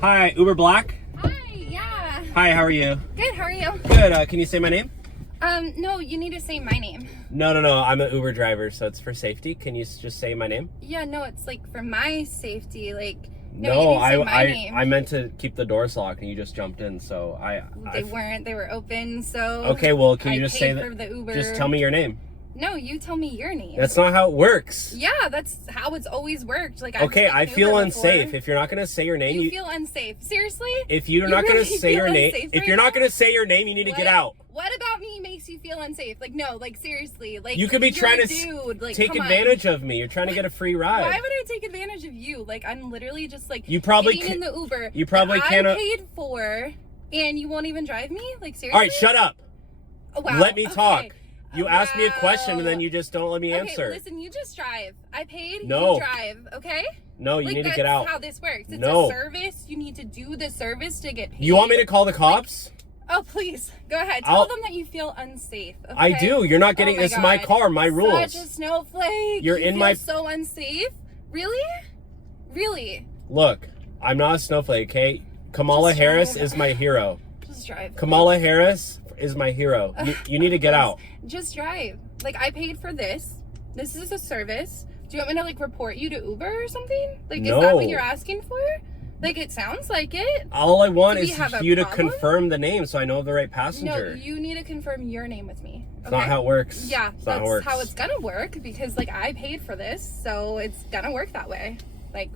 Hi, Uber Black. Hi, yeah. Hi, how are you? Good, how are you? Good. Can you say my name? No, you need to say my name. No. I'm an Uber driver, so it's for safety. Can you just say my name? Yeah, no, it's like for my safety, like... No, you need to say my name. I meant to keep the doors locked, and you just jumped in, so They weren't. They were open, so... Okay, well, can you just say for the Uber. Just tell me your name. No, you tell me your name. That's not how it works. Yeah, that's how it's always worked. Like, Okay, I feel unsafe. If you're not gonna say your name, you feel unsafe. Seriously? If you're not gonna say your name, if you're not gonna say your name, you need to get out. What about me makes you feel unsafe? Like, no, like seriously, like you could be trying to take advantage of me. You're trying to get a free ride. Why would I take advantage of you? Like, I'm literally just like you probably getting in the Uber. You probably can't. I paid for, and you won't even drive me. Like, seriously? All right, shut up. Oh, wow. Let me talk. Okay. You asked me a question and then you just don't let me answer. Okay, listen, you just drive. I paid, no. you drive, okay? No, you need to get out. That's how this works. It's no. a service. You need to do the service to get paid. You want me to call the cops? Oh, please. Go ahead. Tell them that you feel unsafe. Okay? I do. You're not getting this. My car, my rules. Such a snowflake. You're in my... so unsafe? Really? Really? Look, I'm not a snowflake, okay? Kamala Harris is my hero. Just drive. Kamala Harris is my hero. You need to get out. Just drive. Like, I paid for this. This is a service. Do you want me to, like, report you to Uber or something? Like, no. Is that what you're asking for? Like, it sounds like it. All I want is you to confirm the name so I know the right passenger. No, you need to confirm your name with me. It's not how it works. Yeah, that's how it's gonna work because, like, I paid for this, so it's gonna work that way. Like...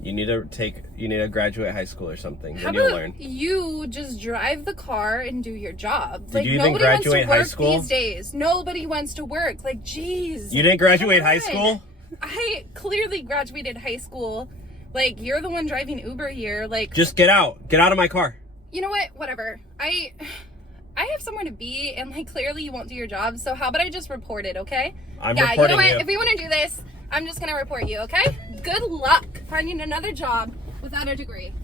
You need to graduate high school or something. How then you'll about learn. You just drive the car and do your job. Did you even graduate high school? These days, nobody wants to work. Like, geez. You didn't graduate high school? I clearly graduated high school. Like, you're the one driving Uber here. Like, just get out. Get out of my car. You know what? Whatever. I have somewhere to be, and like clearly you won't do your job. So how about I just report it? Okay? I'm reporting you know what? you. If we want to do this, I'm just gonna report you. Okay? Good luck finding another job without a degree.